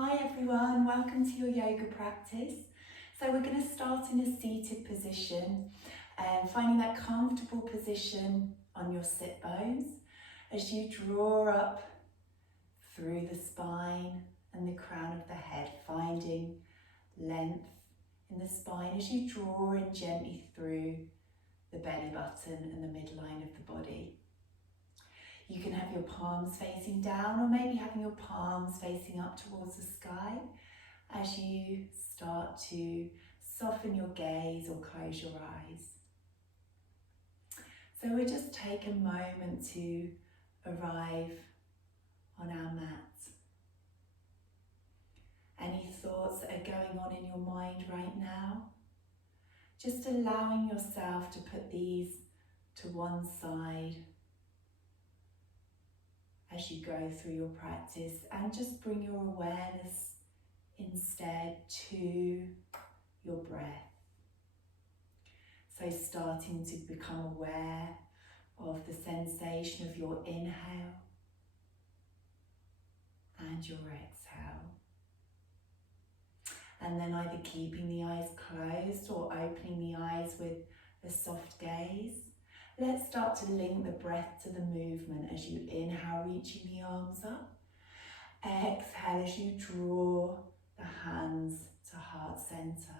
Hi everyone, welcome to your yoga practice. So we're going to start in a seated position, finding that comfortable position on your sit bones as you draw up through the spine and the crown of the head, finding length in the spine as you draw in gently through the belly button and the midline of the body. You can have your palms facing down or maybe having your palms facing up towards the sky as you start to soften your gaze or close your eyes. So we'll just take a moment to arrive on our mat. Any thoughts that are going on in your mind right now, just allowing yourself to put these to one side as you go through your practice, and just bring your awareness instead to your breath. So starting to become aware of the sensation of your inhale and your exhale. And then either keeping the eyes closed or opening the eyes with a soft gaze. Let's start to link the breath to the movement as you inhale, reaching the arms up. Exhale as you draw the hands to heart center.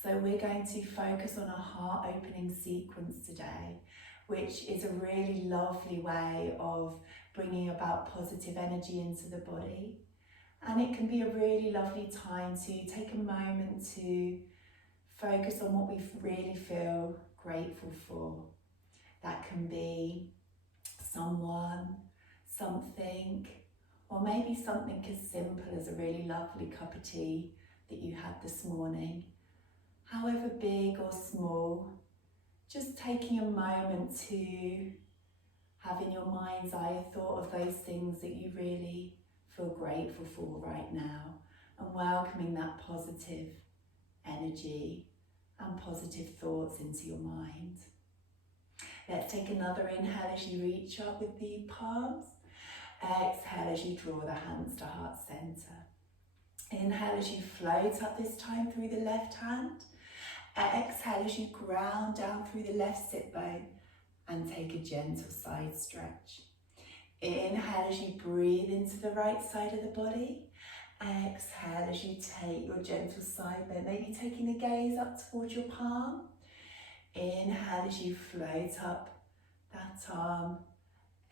So we're going to focus on a heart opening sequence today, which is a really lovely way of bringing about positive energy into the body. And it can be a really lovely time to take a moment to focus on what we really feel grateful for. That can be someone, something, or maybe something as simple as a really lovely cup of tea that you had this morning. However big or small, just taking a moment to have in your mind's eye a thought of those things that you really feel grateful for right now, and welcoming that positive energy and positive thoughts into your mind. Let's take another inhale as you reach up with the palms. Exhale as you draw the hands to heart center. Inhale as you float up this time through the left hand. Exhale as you ground down through the left sit bone and take a gentle side stretch. Inhale as you breathe into the right side of the body. Exhale as you take your gentle side bend, maybe taking the gaze up towards your palm. Inhale as you float up that arm.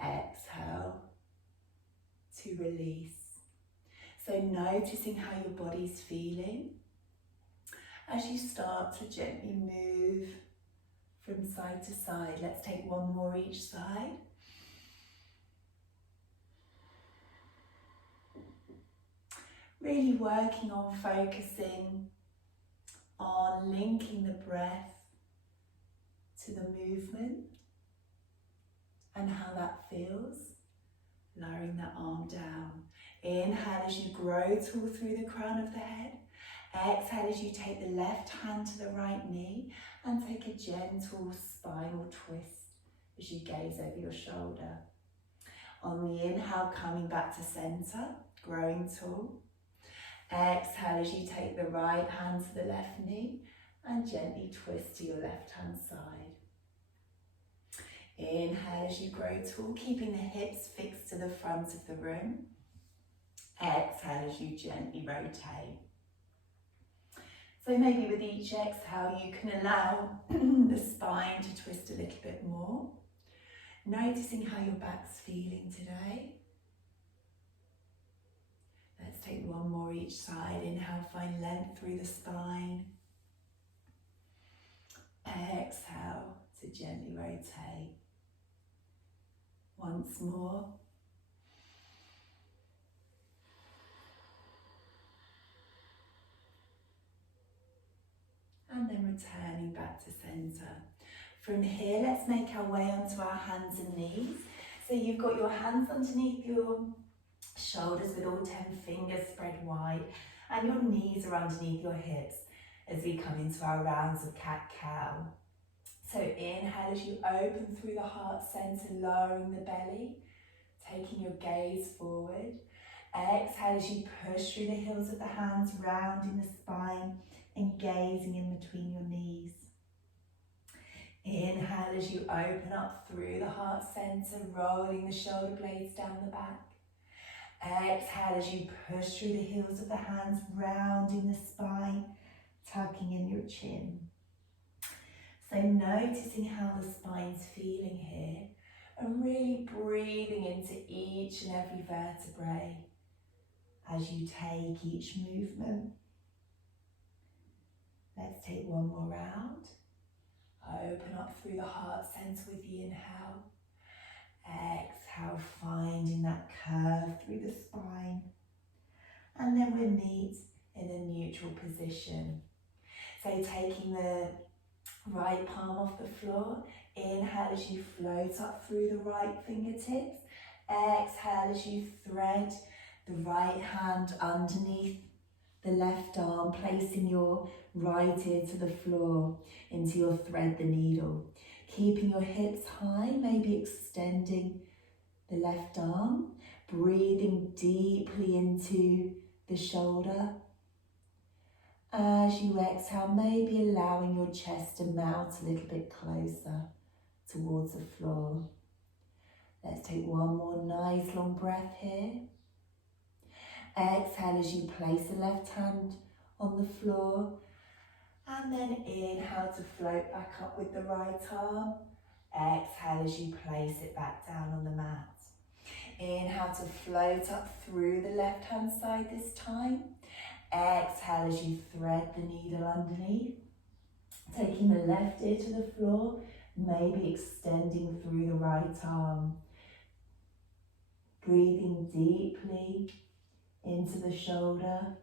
Exhale to release. So noticing how your body's feeling as you start to gently move from side to side. Let's take one more each side. Really working on focusing on linking the breath to the movement and how that feels. Lowering that arm down. Inhale as you grow tall through the crown of the head. Exhale as you take the left hand to the right knee and take a gentle spinal twist as you gaze over your shoulder. On the inhale, coming back to center, growing tall. Exhale as you take the right hand to the left knee and gently twist to your left hand side. Inhale as you grow tall, keeping the hips fixed to the front of the room. Exhale as you gently rotate. So maybe with each exhale you can allow the spine to twist a little bit more. Noticing how your back's feeling today. Let's take one more each side. Inhale, find length through the spine. Exhale to gently rotate. Once more. And then returning back to center. From here, let's make our way onto our hands and knees. So you've got your hands underneath your shoulders with all 10 fingers spread wide, and your knees are underneath your hips as we come into our rounds of cat-cow. So inhale as you open through the heart center, lowering the belly, taking your gaze forward. Exhale as you push through the heels of the hands, rounding the spine and gazing in between your knees. Inhale as you open up through the heart center, rolling the shoulder blades down the back. Exhale as you push through the heels of the hands, rounding the spine, tucking in your chin. So noticing how the spine's feeling here and really breathing into each and every vertebrae as you take each movement. Let's take one more round. Open up through the heart center with the inhale. Exhale, finding that curve through the spine. And then we'll meet in a neutral position. So taking the right palm off the floor. Inhale as you float up through the right fingertips. Exhale as you thread the right hand underneath the left arm, placing your right ear to the floor into your thread the needle. Keeping your hips high, maybe extending the left arm, breathing deeply into the shoulder. As you exhale, maybe allowing your chest to mount a little bit closer towards the floor. Let's take one more nice long breath here. Exhale as you place the left hand on the floor, and then inhale to float back up with the right arm. Exhale as you place it back down on the mat. Inhale to float up through the left hand side this time. Exhale as you thread the needle underneath. Taking the left ear to the floor, maybe extending through the right arm. Breathing deeply into the shoulder.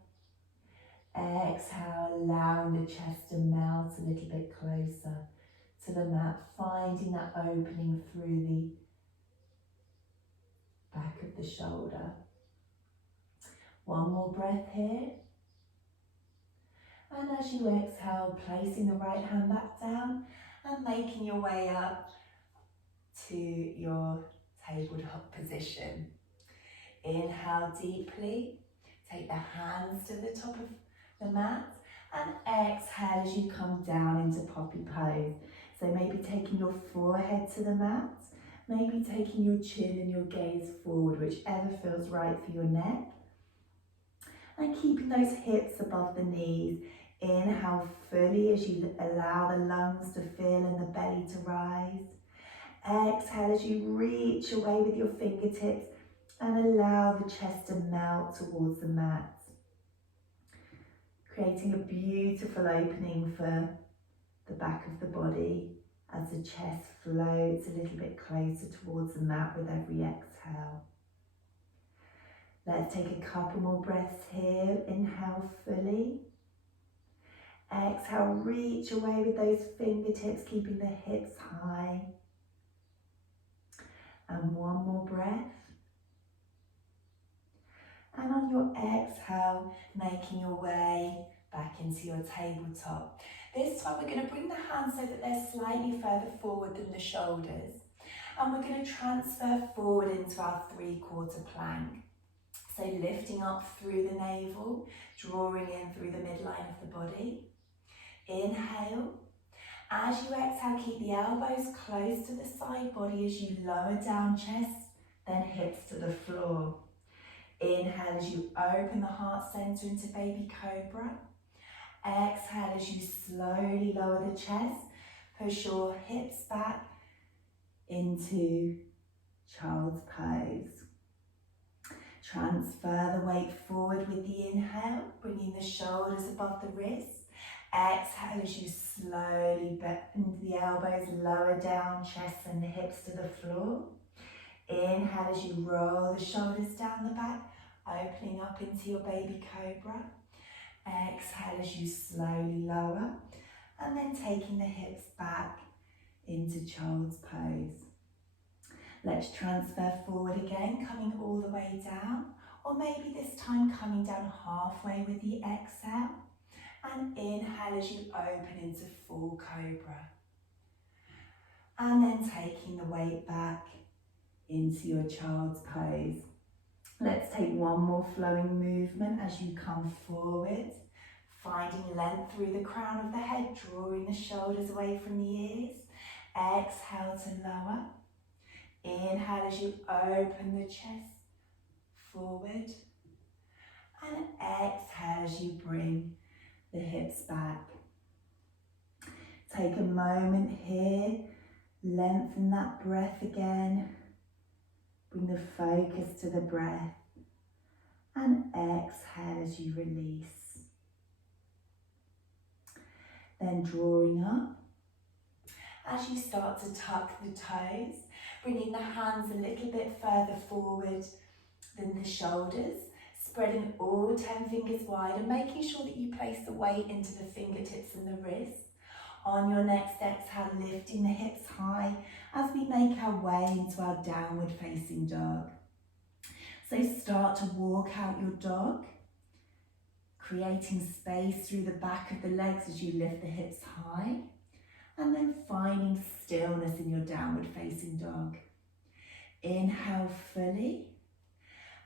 Exhale, allowing the chest to mount a little bit closer to the mat, finding that opening through the back of the shoulder. One more breath here. And as you exhale, placing the right hand back down and making your way up to your tabletop position. Inhale deeply, take the hands to the top of the mat, and exhale as you come down into poppy pose. So maybe taking your forehead to the mat, maybe taking your chin and your gaze forward, whichever feels right for your neck. And keeping those hips above the knees. Inhale fully as you allow the lungs to fill and the belly to rise. Exhale as you reach away with your fingertips and allow the chest to melt towards the mat. Creating a beautiful opening for the back of the body as the chest floats a little bit closer towards the mat with every exhale. Let's take a couple more breaths here. Inhale fully. Exhale, reach away with those fingertips, keeping the hips high. And one more breath. And on your exhale, making your way back into your tabletop. This time we're going to bring the hands so that they're slightly further forward than the shoulders. And we're going to transfer forward into our three-quarter plank. So lifting up through the navel, drawing in through the midline of the body. Inhale. As you exhale, keep the elbows close to the side body as you lower down chest, then hips to the floor. Inhale as you open the heart center into baby cobra. Exhale as you slowly lower the chest, push your hips back into child's pose. Transfer the weight forward with the inhale, bringing the shoulders above the wrists. Exhale as you slowly bend the elbows, lower down chest and the hips to the floor. Inhale as you roll the shoulders down the back, opening up into your baby cobra. Exhale as you slowly lower, and then taking the hips back into child's pose. Let's transfer forward again, coming all the way down, or maybe this time coming down halfway with the exhale. And inhale as you open into full cobra. And then taking the weight back into your child's pose. Let's take one more flowing movement as you come forward, finding length through the crown of the head, drawing the shoulders away from the ears. Exhale to lower. Inhale as you open the chest forward. And exhale as you bring the hips back. Take a moment here, lengthen that breath again. Bring the focus to the breath. And exhale as you release. Then drawing up. As you start to tuck the toes, bringing the hands a little bit further forward than the shoulders, spreading all 10 fingers wide and making sure that you place the weight into the fingertips and the wrists. On your next exhale, lifting the hips high as we make our way into our downward facing dog. So start to walk out your dog, creating space through the back of the legs as you lift the hips high, and then finding stillness in your downward facing dog. Inhale fully,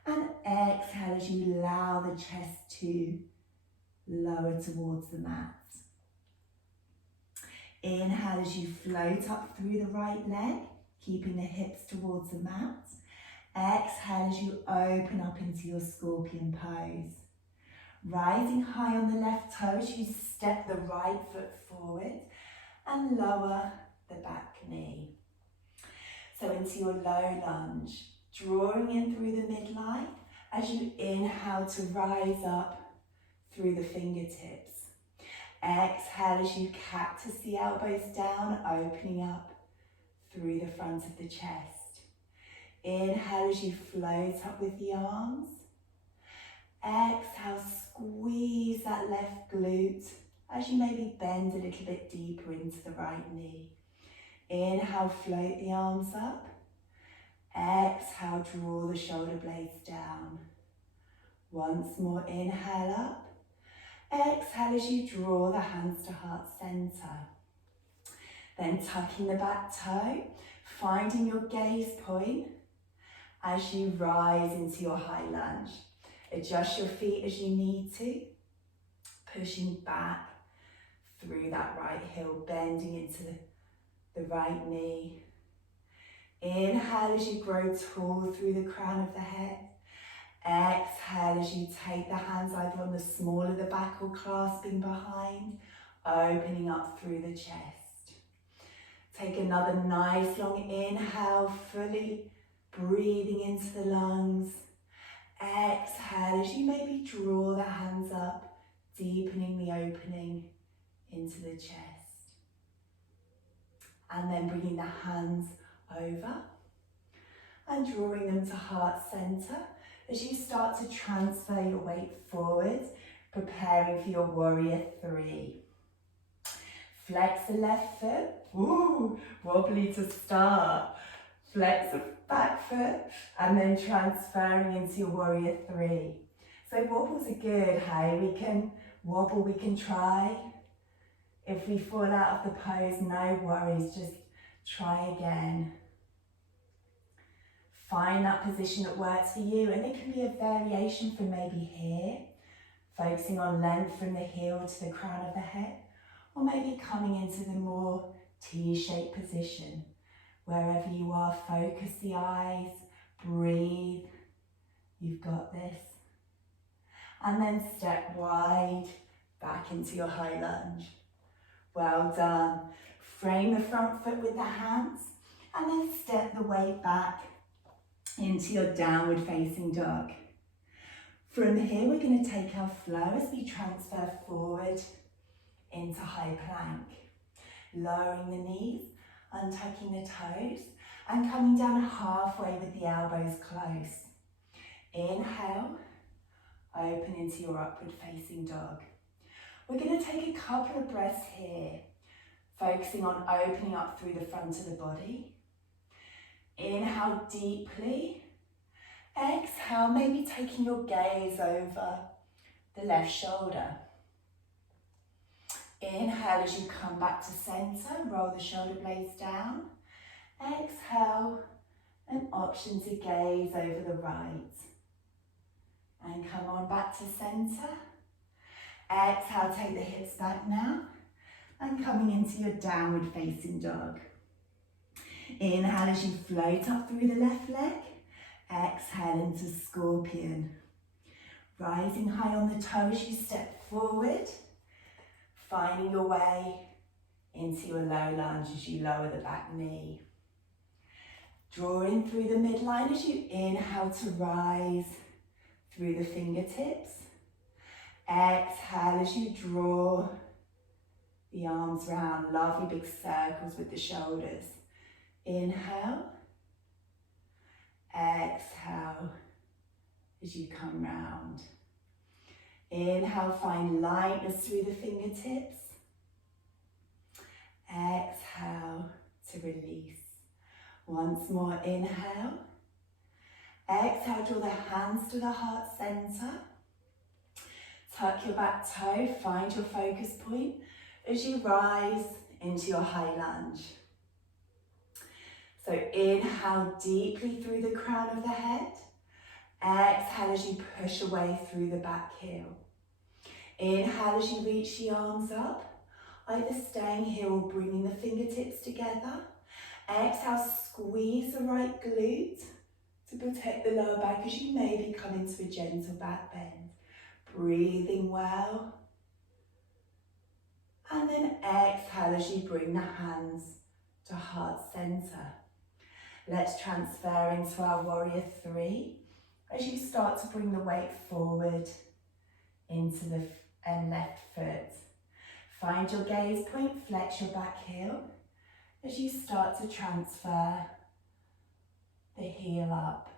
and exhale as you allow the chest to lower towards the mat. Inhale as you float up through the right leg, keeping the hips towards the mat. Exhale as you open up into your scorpion pose. Rising high on the left toe as you step the right foot forward and lower the back knee. So into your low lunge, drawing in through the midline as you inhale to rise up through the fingertips. Exhale as you cactus the elbows down, opening up through the front of the chest. Inhale as you float up with the arms. Exhale, squeeze that left glute as you maybe bend a little bit deeper into the right knee. Inhale, float the arms up. Exhale, draw the shoulder blades down. Once more, inhale up. Exhale as you draw the hands to heart center. Then tucking the back toe, finding your gaze point as you rise into your high lunge. Adjust your feet as you need to, pushing back through that right heel, bending into the right knee. Inhale as you grow tall through the crown of the head. Exhale as you take the hands either on the small of the back or clasping behind, opening up through the chest. Take another nice long inhale, fully breathing into the lungs. Exhale as you maybe draw the hands up, deepening the opening into the chest. And then bringing the hands over and drawing them to heart center as you start to transfer your weight forward, preparing for your warrior three. Flex the left foot, wobbly to start. Flex the back foot and then transferring into your warrior three. So wobbles are good, hey? We can wobble, we can try. If we fall out of the pose, no worries, just try again. Find that position that works for you, and it can be a variation from maybe here, focusing on length from the heel to the crown of the head, or maybe coming into the more T-shaped position. Wherever you are, focus the eyes, breathe, you've got this. And then step wide back into your high lunge. Well done. Frame the front foot with the hands, and then step the weight back into your downward facing dog. From here, we're going to take our flow as we transfer forward into high plank. Lowering the knees, untucking the toes, and coming down halfway with the elbows close. Inhale, open into your upward facing dog. We're going to take a couple of breaths here, focusing on opening up through the front of the body. Inhale deeply. Exhale, maybe taking your gaze over the left shoulder. Inhale as you come back to center, roll the shoulder blades down. Exhale, an option to gaze over the right. And come on back to centre. Exhale, take the hips back now. And coming into your downward facing dog. Inhale as you float up through the left leg. Exhale into scorpion. Rising high on the toes, you step forward. Finding your way into your low lunge as you lower the back knee. Drawing through the midline as you inhale to rise through the fingertips. Exhale as you draw the arms round, lovely big circles with the shoulders. Inhale. Exhale as you come round. Inhale, find lightness through the fingertips. Exhale to release. Once more, inhale. Exhale, draw the hands to the heart center. Tuck your back toe, find your focus point as you rise into your high lunge. So inhale deeply through the crown of the head. Exhale as you push away through the back heel. Inhale as you reach the arms up, either staying here or bringing the fingertips together. Exhale, squeeze the right glute to protect the lower back as you maybe come into a gentle back bend. Breathing well. And then exhale as you bring the hands to heart center. Let's transfer into our warrior three as you start to bring the weight forward into the left foot. Find your gaze point, flex your back heel as you start to transfer the heel up.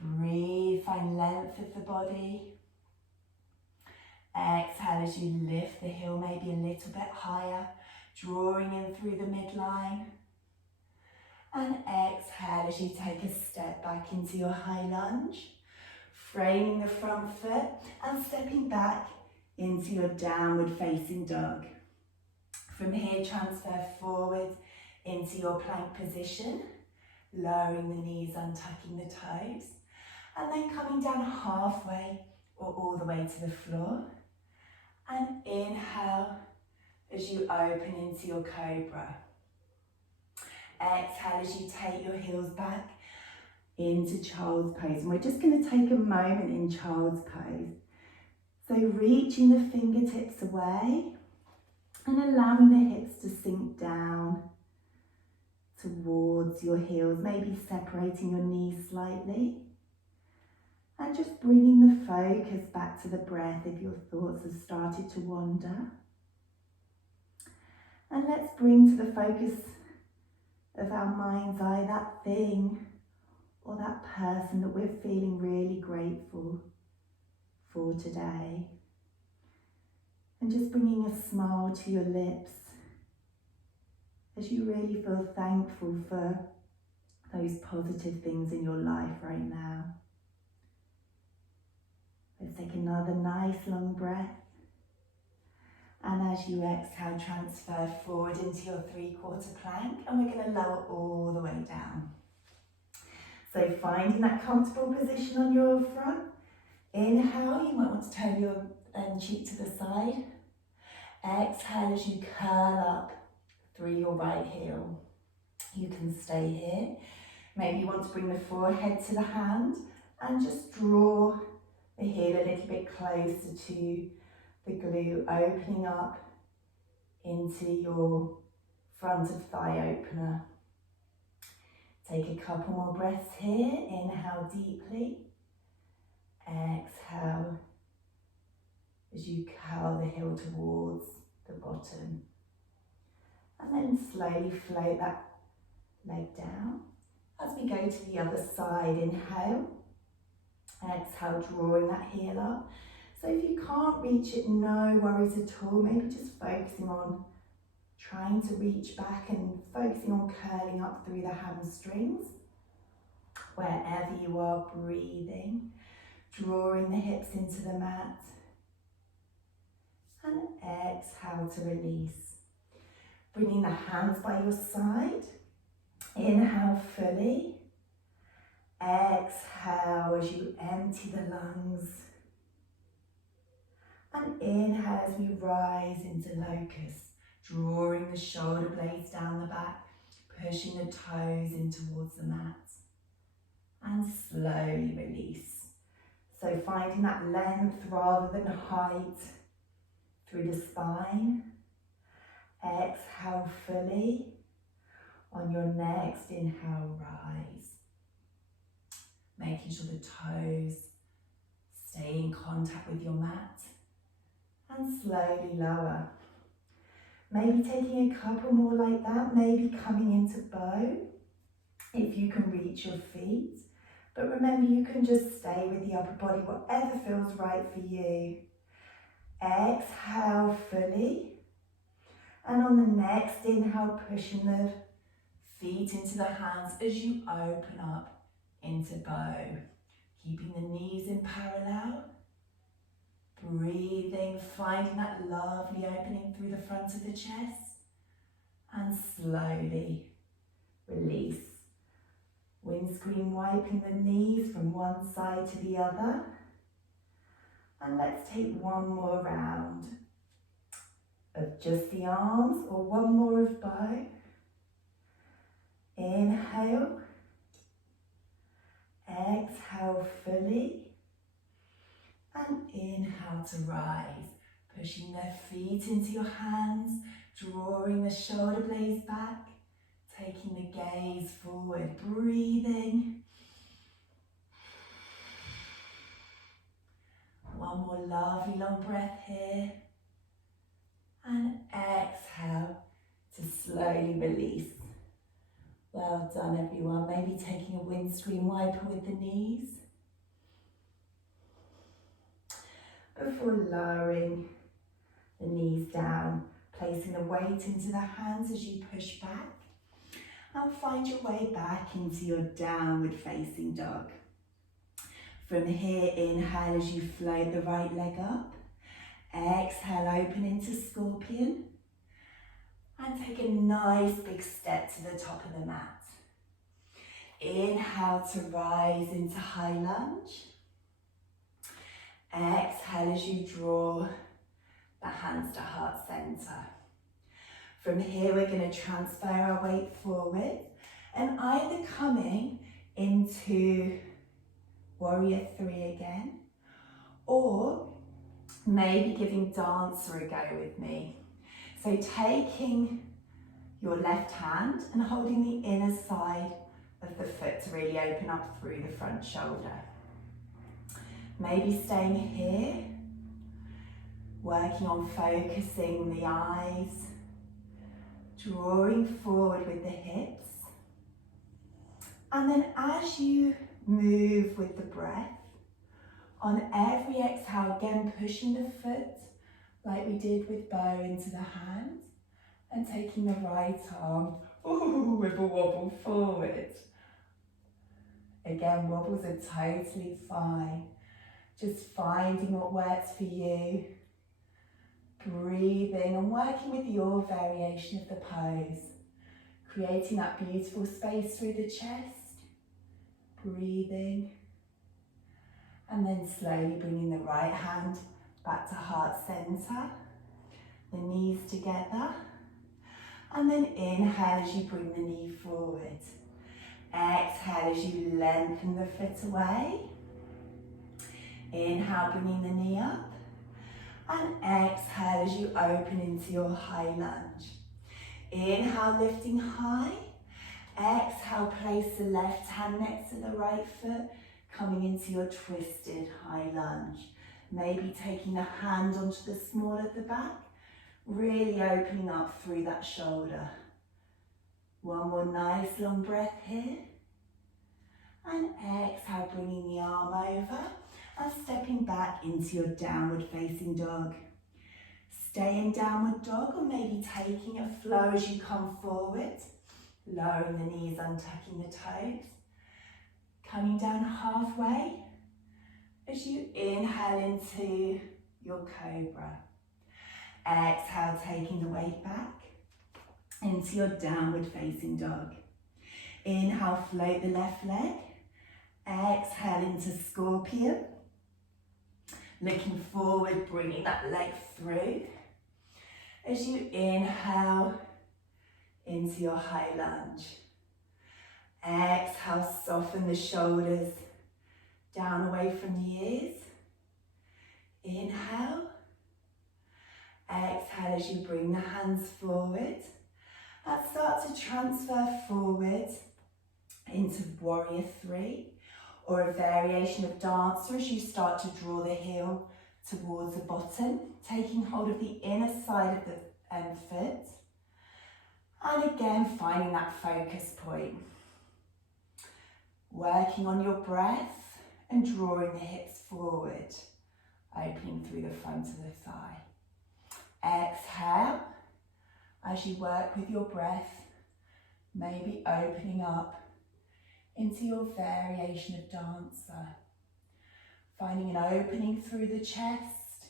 Breathe, find length of the body. Exhale as you lift the heel maybe a little bit higher, drawing in through the midline. And exhale as you take a step back into your high lunge, framing the front foot and stepping back into your downward facing dog. From here, transfer forward into your plank position, lowering the knees, untucking the toes, and then coming down halfway or all the way to the floor. And inhale as you open into your cobra. Exhale as you take your heels back into child's pose. And we're just going to take a moment in child's pose. So reaching the fingertips away and allowing the hips to sink down towards your heels, maybe separating your knees slightly. And just bringing the focus back to the breath if your thoughts have started to wander. And let's bring to the focus of our mind's eye that thing or that person that we're feeling really grateful for today. And just bringing a smile to your lips as you really feel thankful for those positive things in your life right now. Let's take another nice long breath. And as you exhale, transfer forward into your 3/4 plank, and we're going to lower all the way down. So finding that comfortable position on your front. Inhale, you might want to turn your cheek to the side. Exhale as you curl up through your right heel. You can stay here. Maybe you want to bring the forehead to the hand and just draw the heel a little bit closer to the glute, opening up into your front of thigh opener. Take a couple more breaths here. Inhale deeply. Exhale as you curl the heel towards the bottom. And then slowly float that leg down. As we go to the other side, inhale. Exhale, drawing that heel up. So if you can't reach it, no worries at all. Maybe just focusing on trying to reach back and focusing on curling up through the hamstrings. Wherever you are, breathing, drawing the hips into the mat. And exhale to release. Bringing the hands by your side. Inhale fully. Exhale as you empty the lungs. And inhale as we rise into locust, drawing the shoulder blades down the back, pushing the toes in towards the mat. And slowly release. So finding that length rather than height through the spine. Exhale fully. On your next inhale, rise. Making sure the toes stay in contact with your mat. And slowly lower. Maybe taking a couple more like that, maybe coming into bow if you can reach your feet. But remember, you can just stay with the upper body, whatever feels right for you. Exhale fully. And on the next inhale, pushing the feet into the hands as you open up into bow. Keeping the knees in parallel. Breathing, finding that lovely opening through the front of the chest. And slowly release. Windscreen wiping the knees from one side to the other. And let's take one more round of just the arms, or one more of bow. Inhale. Exhale fully. And inhale to rise. Pushing their feet into your hands, drawing the shoulder blades back. Taking the gaze forward, breathing. One more lovely long breath here. And exhale to slowly release. Well done everyone. Maybe taking a windscreen wiper with the knees. Before lowering the knees down, placing the weight into the hands as you push back. And find your way back into your downward facing dog. From here, inhale as you float the right leg up. Exhale, open into scorpion. And take a nice big step to the top of the mat. Inhale to rise into high lunge. Exhale as you draw the hands to heart center. From here, we're going to transfer our weight forward and either coming into warrior 3 again, or maybe giving dancer a go with me. So taking your left hand and holding the inner side of the foot to really open up through the front shoulder. Maybe staying here, working on focusing the eyes, drawing forward with the hips. And then as you move with the breath, on every exhale, again pushing the foot like we did with bow into the hand, and taking the right arm with a wobble forward. Again, wobbles are totally fine. Just finding what works for you. Breathing and working with your variation of the pose. Creating that beautiful space through the chest. Breathing. And then slowly bringing the right hand back to heart center. The knees together. And then inhale as you bring the knee forward. Exhale as you lengthen the foot away. Inhale, bringing the knee up. And exhale as you open into your high lunge. Inhale, lifting high. Exhale, place the left hand next to the right foot, coming into your twisted high lunge. Maybe taking the hand onto the small at the back, really opening up through that shoulder. One more nice long breath here. And exhale, bringing the arm over and stepping back into your downward facing dog. Stay in downward dog, or maybe taking a flow as you come forward, lowering the knees, untucking the toes. Coming down halfway as you inhale into your cobra. Exhale, taking the weight back into your downward facing dog. Inhale, float the left leg. Exhale into scorpion. Looking forward, bringing that leg through. As you inhale into your high lunge. Exhale, soften the shoulders down away from the ears. Inhale. Exhale as you bring the hands forward. And start to transfer forward into warrior three, or a variation of dancer as you start to draw the heel towards the bottom, taking hold of the inner side of the foot. And again, finding that focus point. Working on your breath and drawing the hips forward, opening through the front of the thigh. Exhale, as you work with your breath, maybe opening up into your variation of dancer. Finding an opening through the chest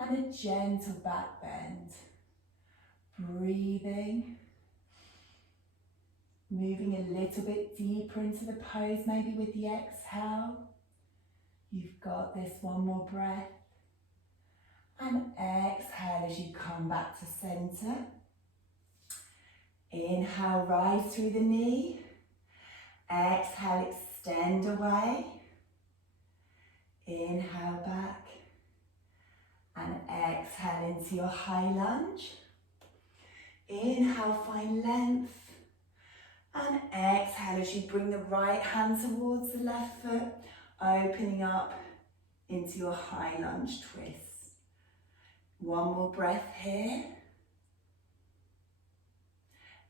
and a gentle back bend. Breathing. Moving a little bit deeper into the pose, maybe with the exhale. You've got this, one more breath. And exhale as you come back to center. Inhale, rise through the knee. Exhale, extend away. Inhale back. And exhale into your high lunge. Inhale, find length. And exhale as you bring the right hand towards the left foot, opening up into your high lunge twist. One more breath here.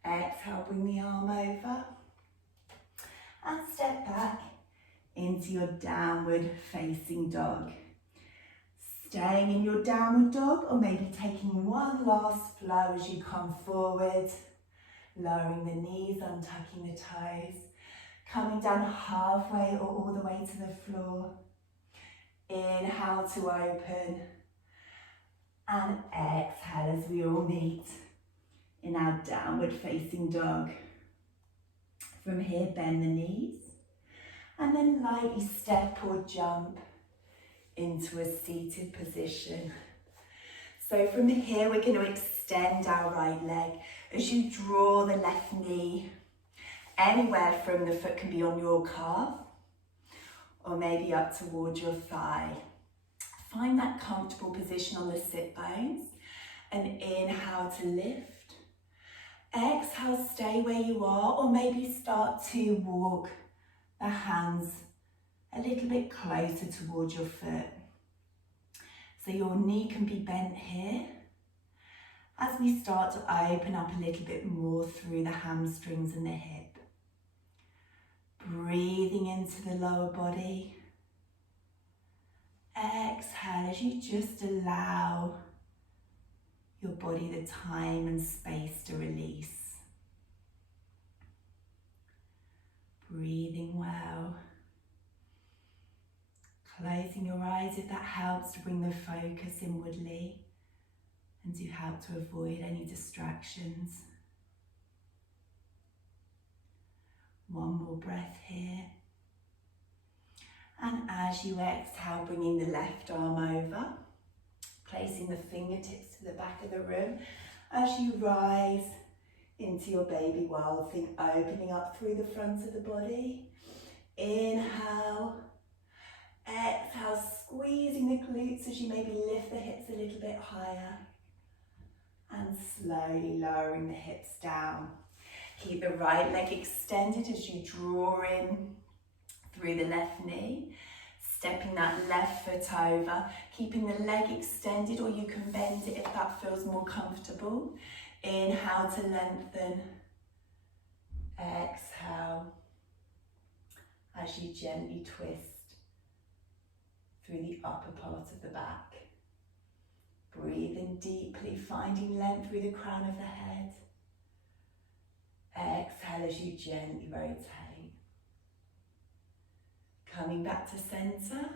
Exhale, bring the arm over. And step back into your downward facing dog. Staying in your downward dog, or maybe taking one last flow as you come forward. Lowering the knees, untucking the toes. Coming down halfway or all the way to the floor. Inhale to open. And exhale as we all meet in our downward facing dog. From here, bend the knees. And then lightly step or jump into a seated position. So from here, we're going to extend our right leg as you draw the left knee anywhere from the foot, can be on your calf or maybe up towards your thigh. Find that comfortable position on the sit bones and inhale to lift. Exhale, stay where you are, or maybe start to walk the hands a little bit closer towards your foot. So your knee can be bent here as we start to open up a little bit more through the hamstrings and the hip. Breathing into the lower body. Exhale as you just allow your body the time and space to release. Breathing well. Closing your eyes if that helps to bring the focus inwardly and to help to avoid any distractions. One more breath here. And as you exhale, bringing the left arm over, placing the fingertips to the back of the room. As you rise into your baby wild thing, opening up through the front of the body. Inhale. Exhale, squeezing the glutes as you maybe lift the hips a little bit higher. And slowly lowering the hips down. Keep the right leg extended as you draw in through the left knee. Stepping that left foot over, keeping the leg extended, or you can bend it if that feels more comfortable. Inhale to lengthen. Exhale as you gently twist through the upper part of the back. Breathing deeply, finding length through the crown of the head. Exhale as you gently rotate. Coming back to center.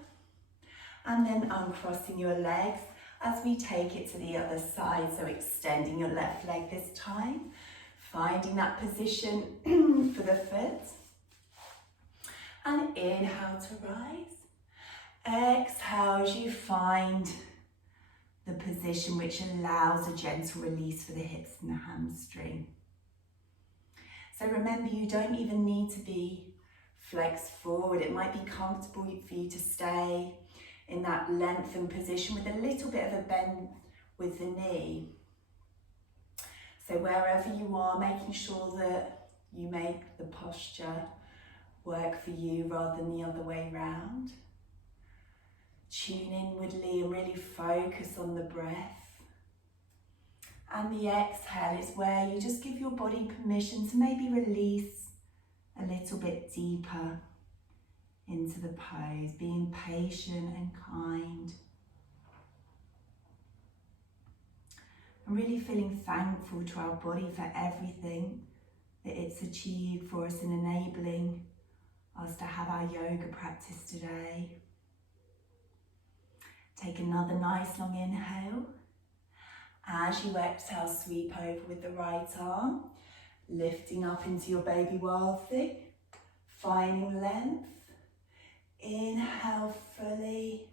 And then uncrossing your legs as we take it to the other side. So extending your left leg this time. Finding that position for the foot. And inhale to rise. Exhale as you find the position which allows a gentle release for the hips and the hamstring. So remember, you don't even need to be flexed forward. It might be comfortable for you to stay in that lengthened position with a little bit of a bend with the knee. So wherever you are, making sure that you make the posture work for you rather than the other way round. Tune inwardly and really focus on the breath. And the exhale is where you just give your body permission to maybe release a little bit deeper into the pose, being patient and kind. And really feeling thankful to our body for everything that it's achieved for us in enabling us to have our yoga practice today. Take another nice long inhale. As you exhale, sweep over with the right arm, lifting up into your baby wild thing, finding length. Inhale fully.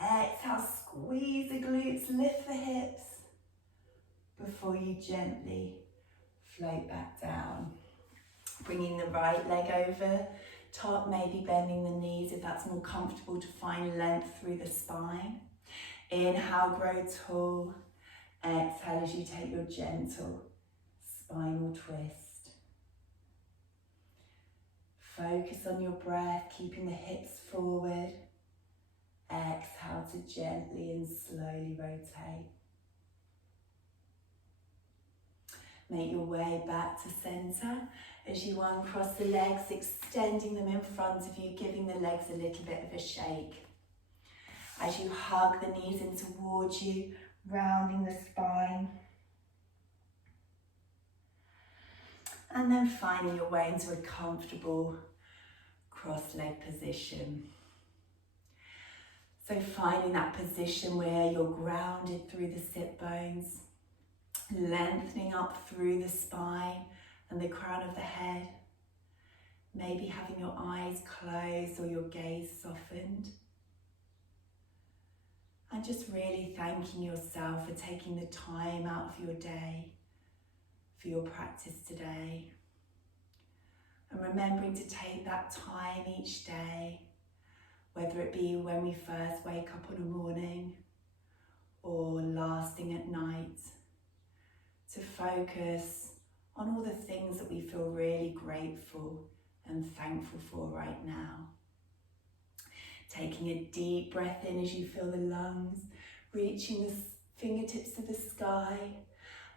Exhale, squeeze the glutes, lift the hips before you gently float back down. Bringing the right leg over top, maybe bending the knees if that's more comfortable to find length through the spine. Inhale, grow tall. Exhale as you take your gentle spinal twist. Focus on your breath, keeping the hips forward. Exhale to gently and slowly rotate. Make your way back to center as you uncross the legs, extending them in front of you, giving the legs a little bit of a shake. As you hug the knees in towards you, rounding the spine. And then finding your way into a comfortable cross-leg position. So finding that position where you're grounded through the sit bones, lengthening up through the spine and the crown of the head. Maybe having your eyes closed or your gaze softened. And just really thanking yourself for taking the time out of your day for your practice today. And remembering to take that time each day, whether it be when we first wake up in the morning or lasting at night, to focus on all the things that we feel really grateful and thankful for right now. Taking a deep breath in as you feel the lungs, reaching the fingertips to the sky,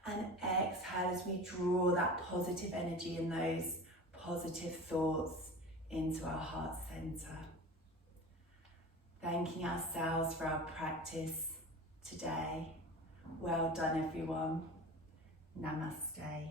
and exhale as we draw that positive energy and those positive thoughts into our heart center. Thanking ourselves for our practice today. Well done, everyone. Namaste.